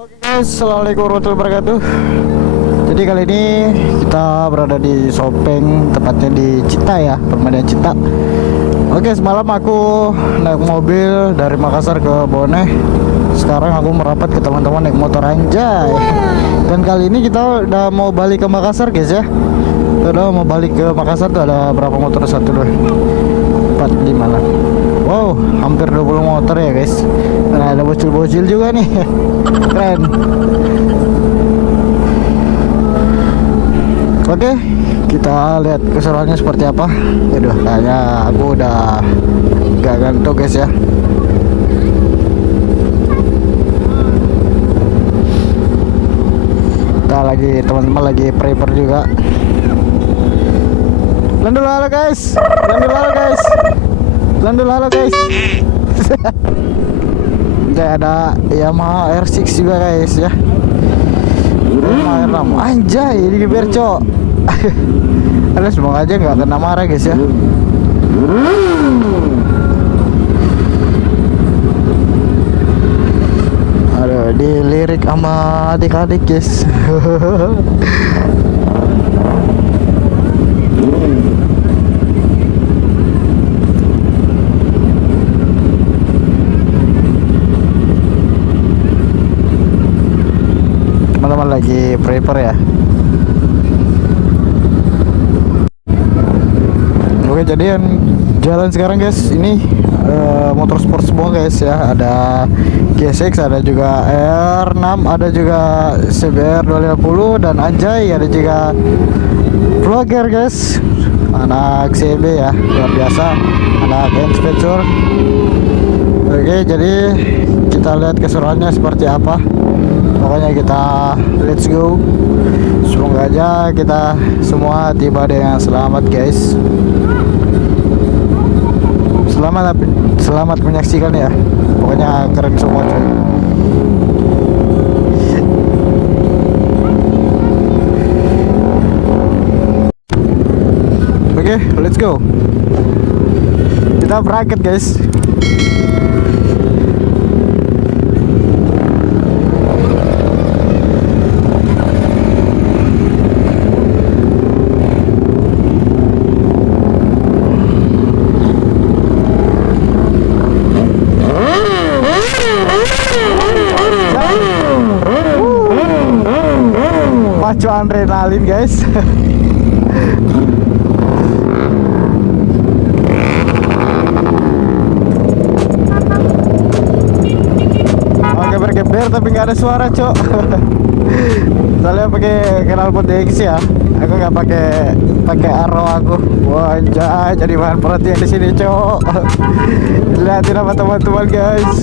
Oke guys, assalamualaikum warahmatullahi wabarakatuh. Jadi kali ini kita berada di Sopeng, tepatnya di Cita ya, permainan Cita. Oke, semalam aku naik mobil dari Makassar ke Bone. Sekarang aku merapat ke teman-teman naik motor, anjay. Dan kali ini kita udah mau balik ke Makassar guys ya. Udah mau balik ke Makassar tuh ada berapa motor? 1, 2, 4, 5 lah. Wow, hampir 20 motor ya guys. Nah, ada bocil-bocil juga nih. Keren. Oke, kita lihat keseruannya seperti apa. Aduh, kayaknya aku udah gak gantung guys ya. Kita lagi, teman-teman lagi prepare juga. Landul halo guys. Landul halo guys. Landul halo guys. Kayak ada Yamaha R6 juga guys ya. Yamaha R6. Anjay, ini geber cok. Ada semoga aja nggak kena marah guys ya. Aduh, dilirik sama adik-adik guys. Teman-teman lagi prepare ya. Oke, jadi yang jalan sekarang guys ini motorsport semua guys ya. Ada GSX, ada juga R6, ada juga CBR 250 dan anjay ada juga vlogger guys. Anak CB ya, luar biasa. Anak inspektur. Oke, jadi kita lihat keseruannya seperti apa. Pokoknya kita let's go. Semoga aja kita semua tiba dengan selamat guys. Selamat menyaksikan ya. Pokoknya keren semua cuy. Oke, let's go. Kita berangkat guys. Pacu adrenalin guys. Oke, bergeber tapi nggak ada suara cok. Soalnya pakai knalpot DX ya. Aku nggak pakai Arrow aku. Wah anjay, jadi bahan perhatian di sini cok. Lihatin sama teman-teman guys.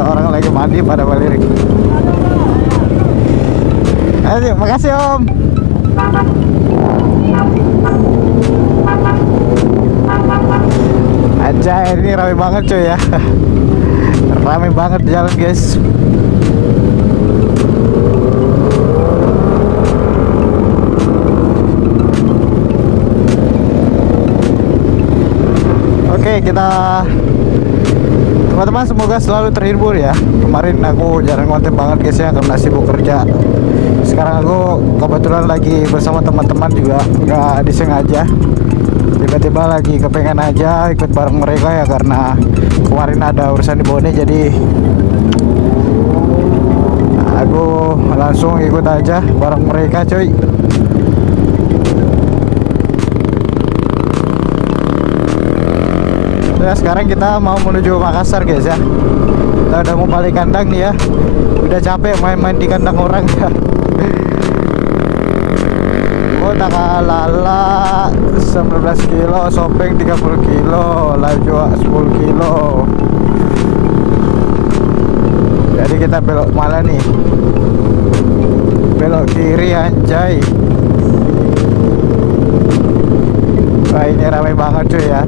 Orang lagi mandi pada balik. Ayo, makasih om. Anjay, ini rame banget cuy ya. Rame banget di jalan guys. Oke, kita teman-teman semoga selalu terhibur ya. Kemarin aku jarang konten banget guys ya karena sibuk kerja. Sekarang aku kebetulan lagi bersama teman-teman juga, nggak disengaja. Tiba-tiba lagi kepengen aja ikut bareng mereka ya karena kemarin ada urusan di Bone, jadi aku langsung ikut aja bareng mereka coy. Ya, sekarang kita mau menuju Makassar guys ya. Kita udah mau balik kandang nih ya. Udah capek main-main di kandang orang ya. Oh, Takalala 19 kilo, Sopeng 30 kilo, Lajua 10 kilo. Jadi kita belok mana nih? Belok kiri anjay. Wah, ini ramai banget cuy ya.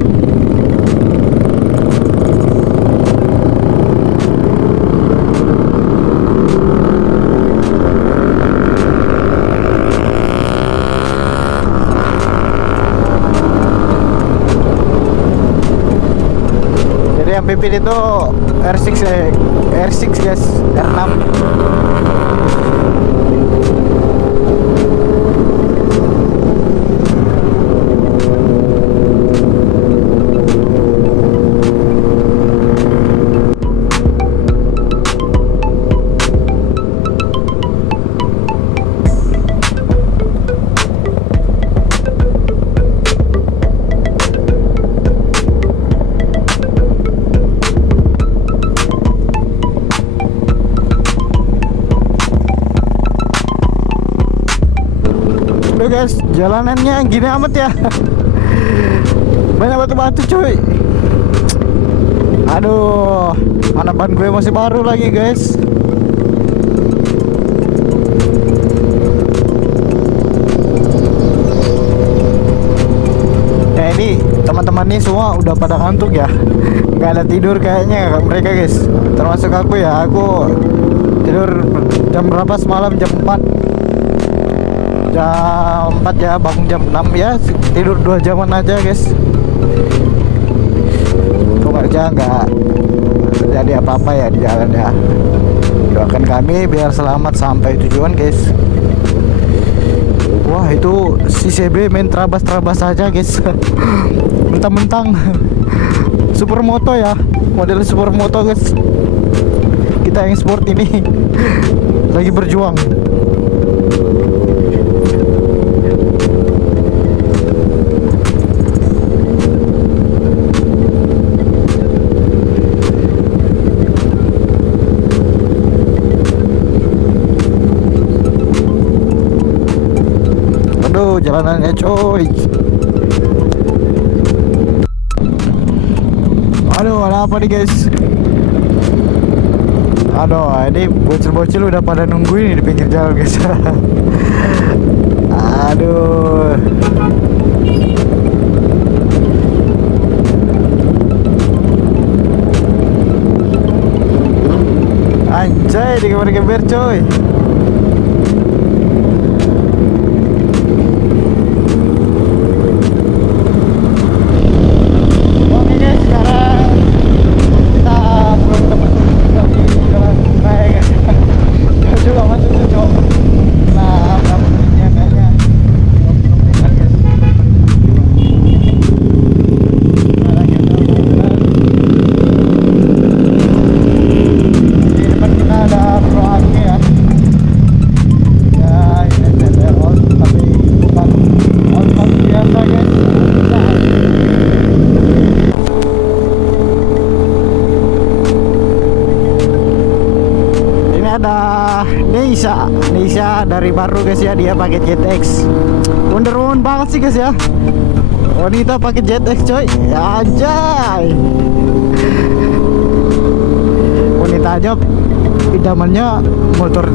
speed itu R6 R6 guys, R6. Aduh guys, jalanannya gini amat ya. Banyak batu-batu cuy. Aduh, mana ban gue masih baru lagi guys. Ya ini teman-teman nih semua udah pada ngantuk ya. Gak ada tidur kayaknya mereka guys. Termasuk aku ya, aku tidur jam berapa semalam? Jam 4 ya, bangun jam 6 ya, tidur 2 jaman aja guys. Semoga aja nggak terjadi apa-apa ya di jalan ya. Doakan kami biar selamat sampai tujuan guys. Wah itu si CB main terabas-terabas saja guys. Mentang-mentang supermoto ya, model supermoto guys. Kita yang sport ini lagi berjuang. Aduh, jalanannya coy. Aduh, ada apa nih guys? Aduh, ini bocil-bocil udah pada nungguin di pinggir jalan guys. Aduh. Anjay, digeber-geber coy. Oke guys, sekarang kita belum dapat di jalan raya guys. Jauh juga masuk tuh cok. Nah, berapa menitnya kayaknya 20 menitan guys. Sekarang kita jalan. Di depan kita ada Pro Aki ya. Ya, ini TTR on, tapi bukan on biasa guys. Nah, ini ada Neisha dari baru guys ya, dia pakai JetX. Wonder Woman banget sih guys ya. Wanita pakai JetX coy. Ya anjay. Wanita aja idamannya motor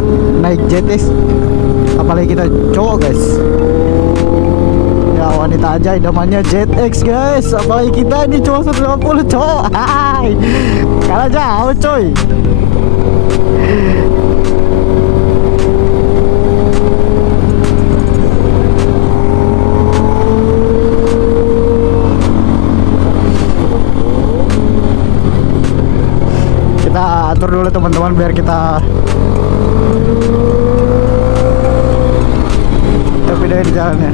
naik JetX. Apalagi kita cowok guys. Ya wanita aja idamannya JetX guys. Apalagi kita ini cowok 150 cowok. Hai. Kalah jauh coy. Kita atur dulu teman-teman biar kita videoin di jalannya.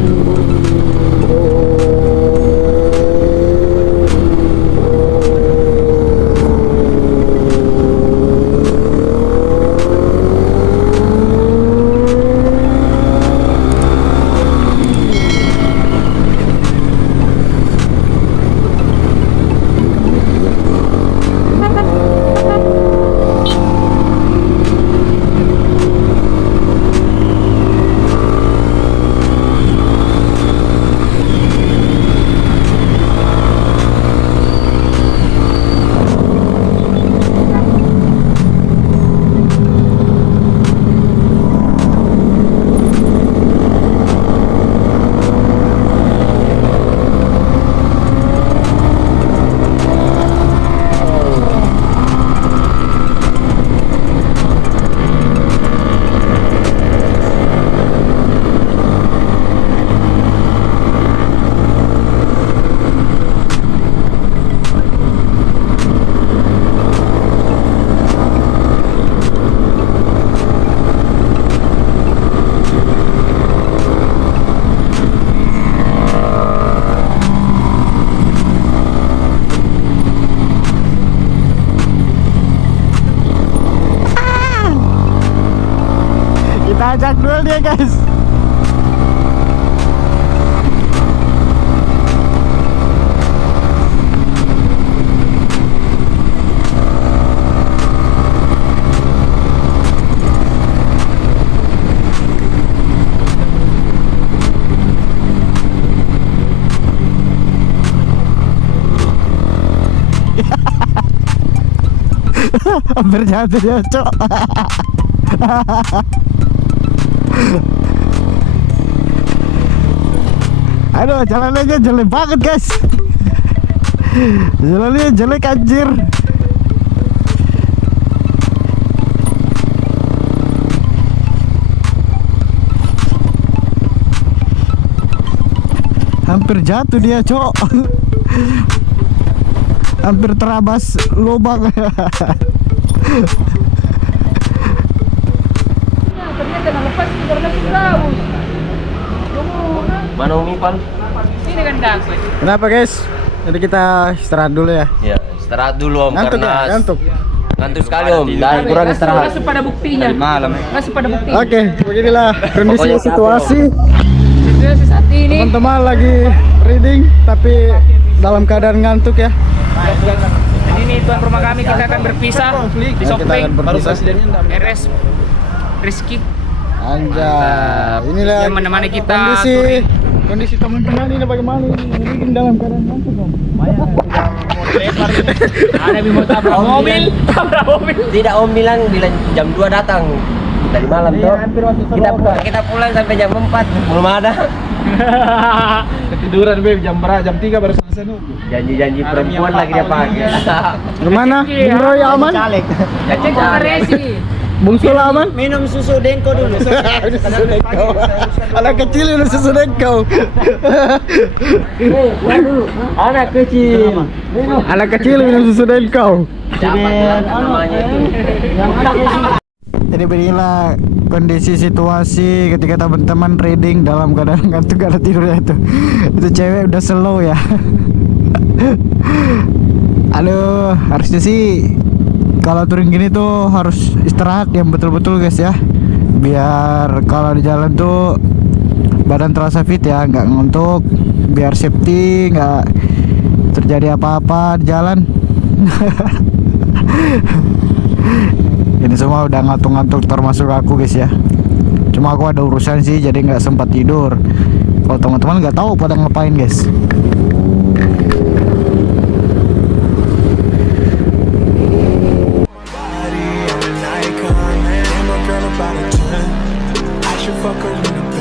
Kita ajak duel dia guys. Hampir jatuh ya cok. Aduh jalannya jelek banget guys. Jalannya jelek anjir. Hampir jatuh dia cok. Hampir terabas lubang. Ternyata lepas karena terabas. Mana Umi Pan? Ini kan dapat. Kenapa guys? Jadi kita istirahat dulu ya. Ya, istirahat dulu Om Ngantuk karena ya? Ngantuk. ngantuk sekali Om dan kurang istirahat. Langsung pada buktinya. Malam. Langsung pada bukti. Oke, beginilah kondisi Pokoknya situasi. Situasi saat ini. Teman-teman lagi reading tapi dalam keadaan ngantuk ya. Ini tuan rumah kami, kita akan berpisah di Kita Sopeng. akan berpisah. RS Rizky Anjay. Inilah yang menemani kita touring. kondisi teman-teman ini bagaimana ini reading dalam keadaan ngantuk Om. Ada bimo tabrak mobil, tabrak mobil. Tidak Om bilang jam 2 datang. Dari malam tuh. Kita pulang sampai jam 4 belum ada. Ketiduran Beb jam berapa? Jam 3 baru selesai nu. Janji-janji perempuan lagi dia pakai. Gimana? Bung Roy aman? Cek ke resi. Bung Sul aman? Minum susu Denko dulu. Susu Denko. Anak kecil minum susu Denko. Anak kecil. Anak kecil minum susu Denko. Namanya itu. Jadi beginilah kondisi situasi ketika teman-teman reading dalam keadaan ngantuk gak ada tidurnya itu. Itu cewek udah slow ya. Aduh, harusnya sih kalau touring gini tuh harus istirahat yang betul-betul guys ya. Biar kalau di jalan tuh badan terasa fit ya, nggak ngantuk. Biar safety, nggak terjadi apa-apa di jalan. Ini semua udah ngantuk-ngantuk termasuk aku guys ya. Cuma aku ada urusan sih jadi nggak sempat tidur. Kalau teman-teman nggak tahu pada ngapain guys. Fuck her with a